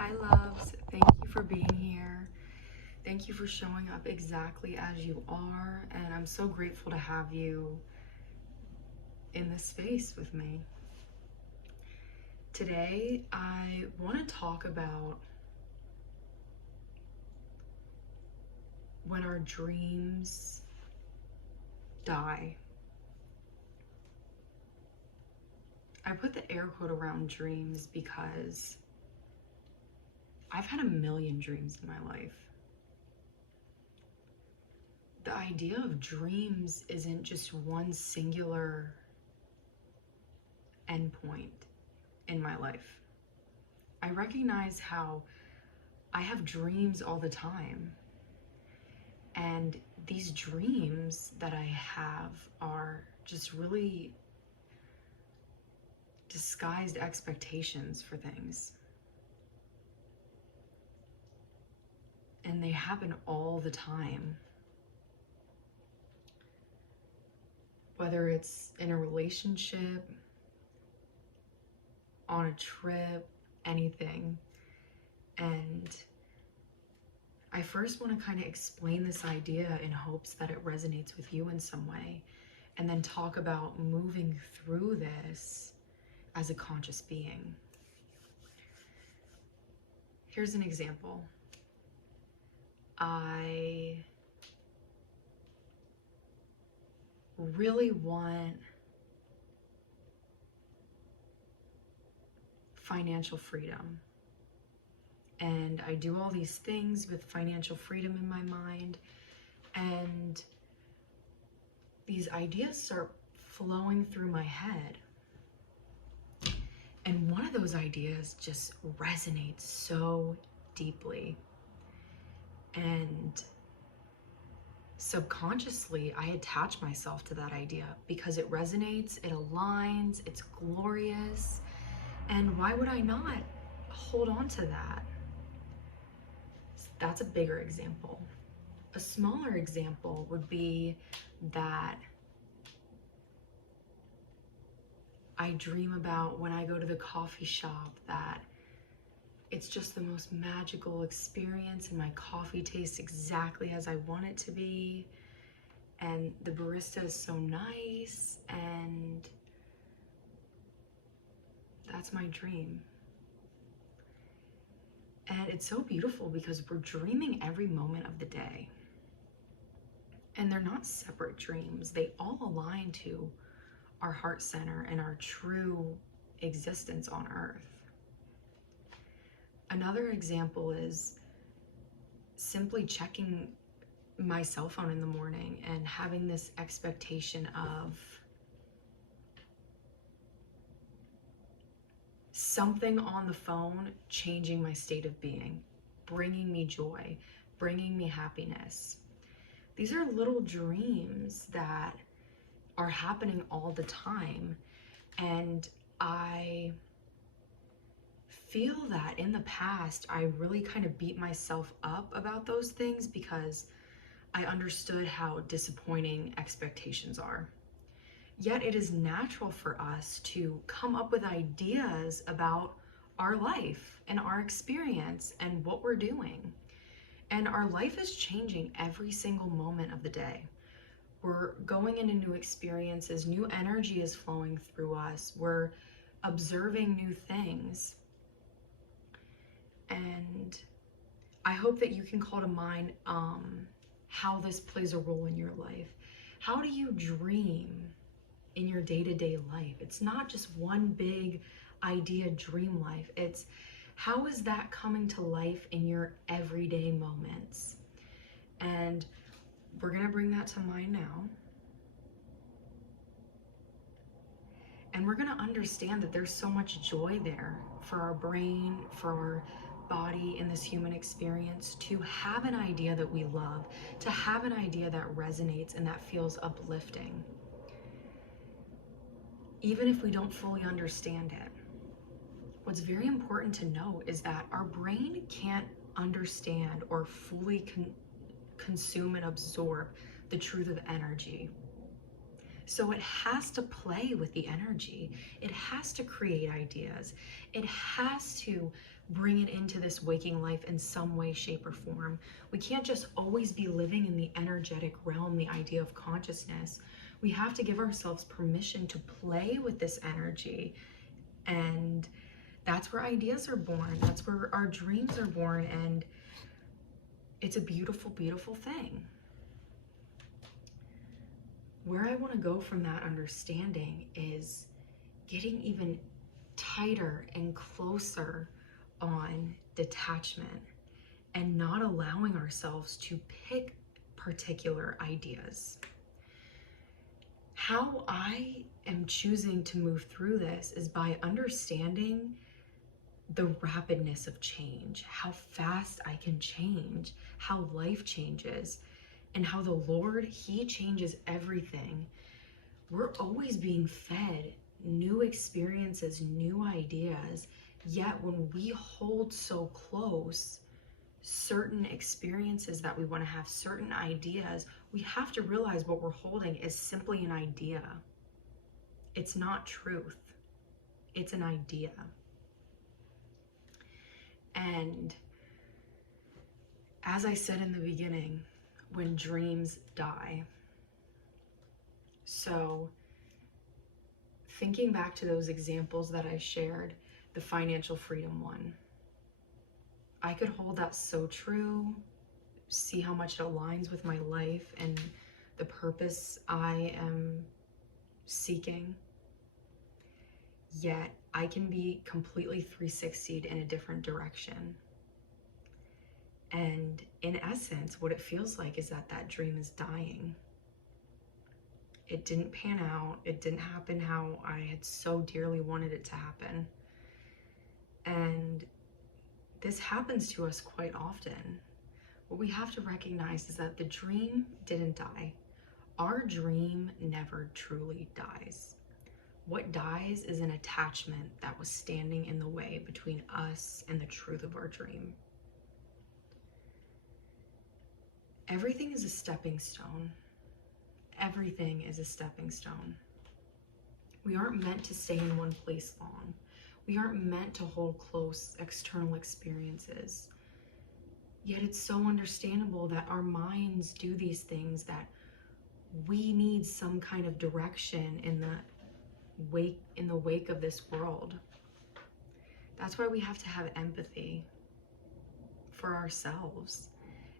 Hi, loves. Thank you for being here. Thank you for showing up exactly as you are. And I'm so grateful to have you in this space with me. Today, I want to talk about when our dreams die. I put the air quote around dreams because I've had a million dreams in my life. The idea of dreams isn't just one singular endpoint in my life. I recognize how I have dreams all the time. And these dreams that I have are just really disguised expectations for things. And they happen all the time. Whether it's in a relationship, on a trip, anything. And I first want to kind of explain this idea in hopes that it resonates with you in some way, and then talk about moving through this as a conscious being. Here's an example. I really want financial freedom. And I do all these things with financial freedom in my mind. And these ideas start flowing through my head. And one of those ideas just resonates so deeply. And subconsciously, I attach myself to that idea because it resonates, it aligns, it's glorious. And why would I not hold on to that? That's a bigger example. A smaller example would be that I dream about when I go to the coffee shop that it's just the most magical experience and my coffee tastes exactly as I want it to be. And the barista is so nice, and that's my dream. And it's so beautiful because we're dreaming every moment of the day. And they're not separate dreams. They all align to our heart center and our true existence on earth. Another example is simply checking my cell phone in the morning and having this expectation of something on the phone changing my state of being, bringing me joy, bringing me happiness. These are little dreams that are happening all the time. And I feel that in the past, I really kind of beat myself up about those things because I understood how disappointing expectations are. Yet it is natural for us to come up with ideas about our life and our experience and what we're doing. And our life is changing every single moment of the day. We're going into new experiences, new energy is flowing through us, we're observing new things. And I hope that you can call to mind how this plays a role in your life. How do you dream in your day-to-day life? It's not just one big idea dream life. It's how is that coming to life in your everyday moments? And we're gonna bring that to mind now. And we're gonna understand that there's so much joy there for our brain, for our body in this human experience to have an idea that we love, to have an idea that resonates and that feels uplifting. Even if we don't fully understand it. What's very important to know is that our brain can't understand or fully consume and absorb the truth of energy. So it has to play with the energy. It has to create ideas. It has to bring it into this waking life in some way, shape, or form. We can't just always be living in the energetic realm, the idea of consciousness. We have to give ourselves permission to play with this energy. And that's where ideas are born. That's where our dreams are born. And it's a beautiful, beautiful thing. Where I want to go from that understanding is getting even tighter and closer on detachment and not allowing ourselves to pick particular ideas. How I am choosing to move through this is by understanding the rapidness of change, how fast I can change, how life changes, and how the Lord, He changes everything. We're always being fed new experiences, new ideas, yet when we hold so close certain experiences that we want to have, certain ideas, we have to realize what we're holding is simply an idea. It's not truth. It's an idea. And as I said in the beginning, when dreams die. So thinking back to those examples that I shared, the financial freedom one, I could hold that so true, see how much it aligns with my life and the purpose I am seeking. Yet I can be completely 360'd in a different direction. And in essence, what it feels like is that that dream is dying. It didn't pan out. It didn't happen how I had so dearly wanted it to happen. And this happens to us quite often. What we have to recognize is that the dream didn't die. Our dream never truly dies. What dies is an attachment that was standing in the way between us and the truth of our dream. Everything is a stepping stone. Everything is a stepping stone. We aren't meant to stay in one place long. We aren't meant to hold close external experiences. Yet it's so understandable that our minds do these things, that we need some kind of direction in the wake of this world. That's why we have to have empathy for ourselves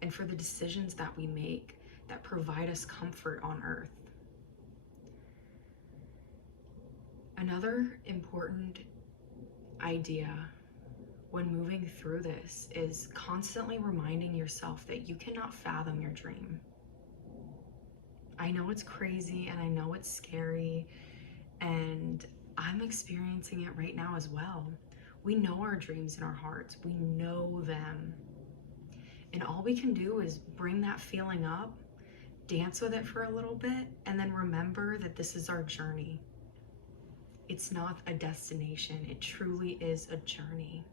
and for the decisions that we make that provide us comfort on earth. Another important idea when moving through this is constantly reminding yourself that you cannot fathom your dream. I know it's crazy and I know it's scary, and I'm experiencing it right now as well. We know our dreams in our hearts. We know them. And all we can do is bring that feeling up, dance with it for a little bit, and then remember that this is our journey. It's not a destination. It truly is a journey.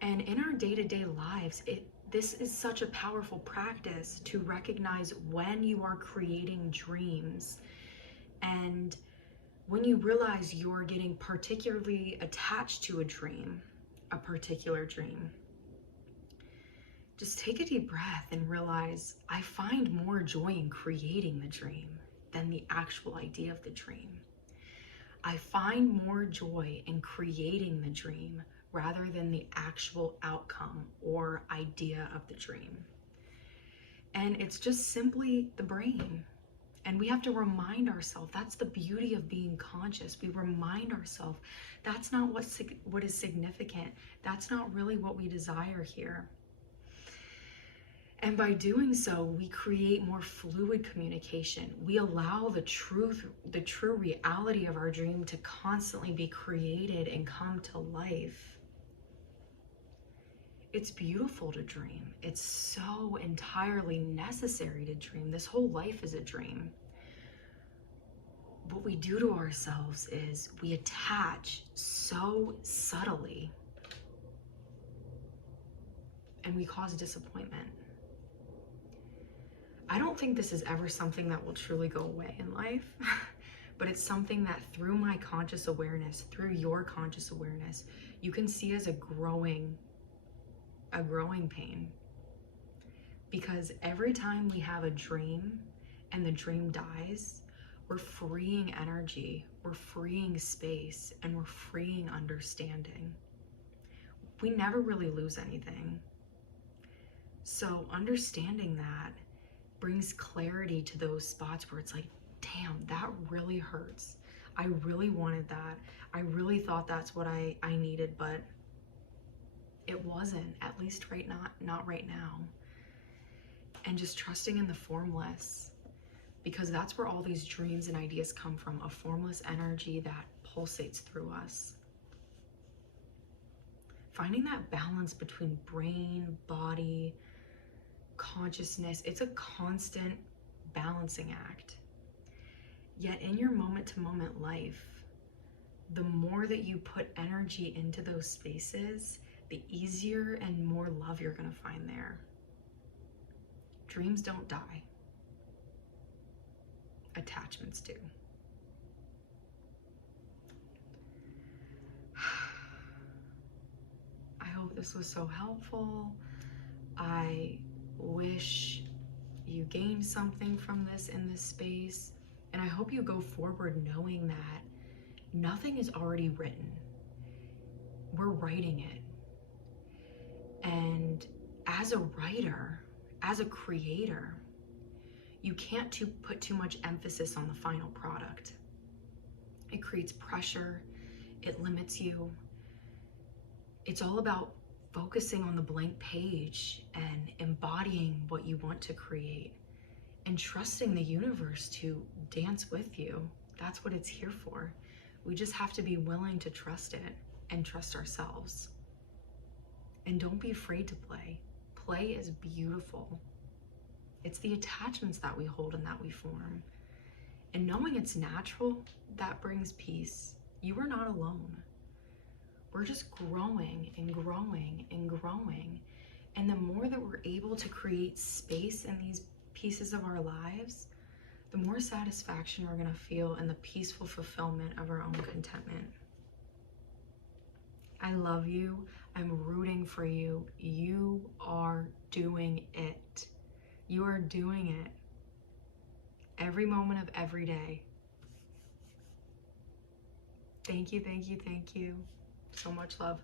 And in our day-to-day lives, this is such a powerful practice to recognize when you are creating dreams, and when you realize you're getting particularly attached to a dream, a particular dream. Just take a deep breath and realize, I find more joy in creating the dream than the actual idea of the dream. I find more joy in creating the dream rather than the actual outcome or idea of the dream. And it's just simply the brain. And we have to remind ourselves, that's the beauty of being conscious. We remind ourselves, that's not what is significant. That's not really what we desire here. And by doing so, we create more fluid communication. We allow the true reality of our dream to constantly be created and come to life. It's beautiful to dream. It's so entirely necessary to dream. This whole life is a dream. What we do to ourselves is we attach so subtly, and we cause disappointment. I don't think this is ever something that will truly go away in life, but it's something that through my conscious awareness, through your conscious awareness, you can see as a growing pain. Because every time we have a dream and the dream dies, we're freeing energy, we're freeing space, and we're freeing understanding. We never really lose anything. So understanding that brings clarity to those spots where it's like, damn, that really hurts. I really wanted that. I really thought that's what I needed, but it wasn't, at least not right now. And just trusting in the formless, because that's where all these dreams and ideas come from, a formless energy that pulsates through us. Finding that balance between brain, body, consciousness, it's a constant balancing act. Yet in your moment-to-moment life, the more that you put energy into those spaces, the easier and more love you're going to find there. Dreams don't die. Attachments do. I hope this was so helpful. I wish you gained something from this in this space. And I hope you go forward knowing that nothing is already written. We're writing it. And as a writer, as a creator, you can't put too much emphasis on the final product. It creates pressure, it limits you. It's all about focusing on the blank page and embodying what you want to create and trusting the universe to dance with you. That's what it's here for. We just have to be willing to trust it and trust ourselves. And don't be afraid to play. Play is beautiful. It's the attachments that we hold and that we form. And knowing it's natural, that brings peace. You are not alone. We're just growing and growing and growing. And the more that we're able to create space in these pieces of our lives, the more satisfaction we're going to feel and the peaceful fulfillment of our own contentment. I love you. I'm rooting for you. You are doing it. You are doing it. Every moment of every day. Thank you, thank you, thank you. So much love.